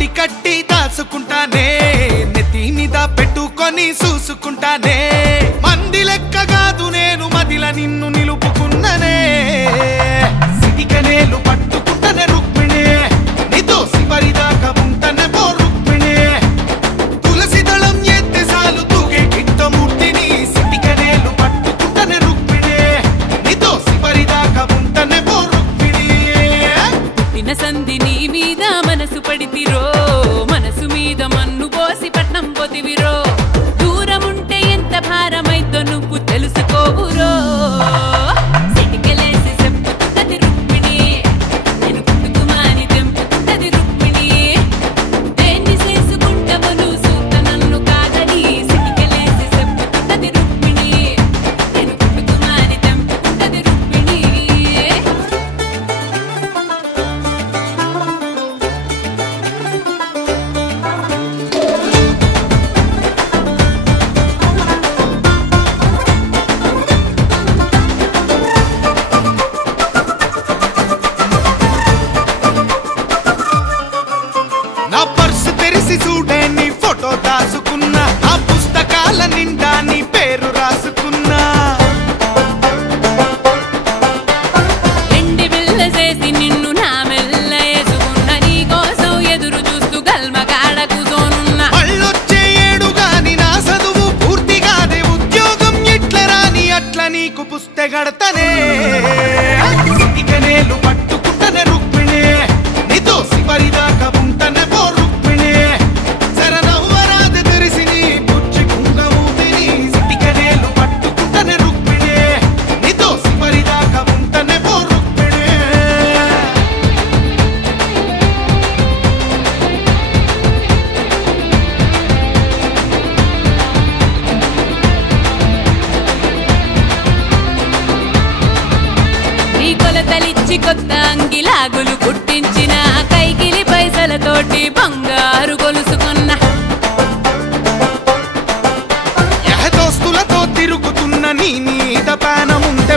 ముడి కట్టి దాసుకుంటానే నెత్తి మీద పెట్టుకొని చూసుకుంటానే మంది లెక్క కాదు నేను మదిల నిన్ను నిలుపుకున్ననే సిటికనేలు పట్టుకుంటనే రుక్మిణి నీతో సివరిదాకా ఉంటనే పో రుక్మిణి తులసి దళం ఎత్తే సాలు తూగే గిట్టమూర్తిని సిటికనేలు పట్టుకుంటనే రుక్మిణి నీతో సివరిదాకా ఉంటనే పో రుక్మిణి పుట్టిన సంధి నీ మీద మనసు పడితిరో మనసు మీద మన్ను పోసి పట్నం పోతివిరో దూరముంటే ఎంత భారమైతో నువ్వు తెలుసుకోవురో సిటికెలేసి చెప్పుతున్నది రుక్మిణి నేను పుట్టుకుమాని తెంపుతున్నది రుక్మిణి దేన్ని చేసుకుంటావు నువ్వు సూత నన్ను కాదని సిటికెలేసి చెప్పుతున్నది రుక్మిణి నేను పుట్టుకుమాని తెంపుతున్నది రుక్మిణి నా పర్సు తెరిసి చూడే నీ ఫోటో దాసుకున్నా ఆ పుస్తకాల నిండా నీ పేరు రాసుకున్నా ఎండి బిల్ల చేసి నిన్ను నా మెల్ల వేసుకున్న నీ కోసం ఎదురు చూస్తూ గల్మగాడ కూసోనున్నా మళ్ళొచ్చే ఏడు గాని నా చదువు పూర్తిగానే ఉద్యోగం ఎట్ల రాని అట్ల నీకు పుస్తగడతనే సిటికనేలు పట్టుకుంటనే రుక్మిణి నీతో సివరిదాకా ఉంటనే పో రుక్మిణి శరణవ్వరాది తెరిసి నీ బుజ్జి కుంగమూతిని సిటికనేలు పట్టుకుంటనే రుక్మిణి నీతో సివరిదాకా ఉంటనే పో రుక్మిణి నీ కొలతలిచ్చి కొత్త అంగిలాగులు కుట్టించిన కైకిలి పైసలతోటి బంగారు గొలుసుకున్నా దోస్తులతో తిరుగుతున్న నీ మీద పానముంటే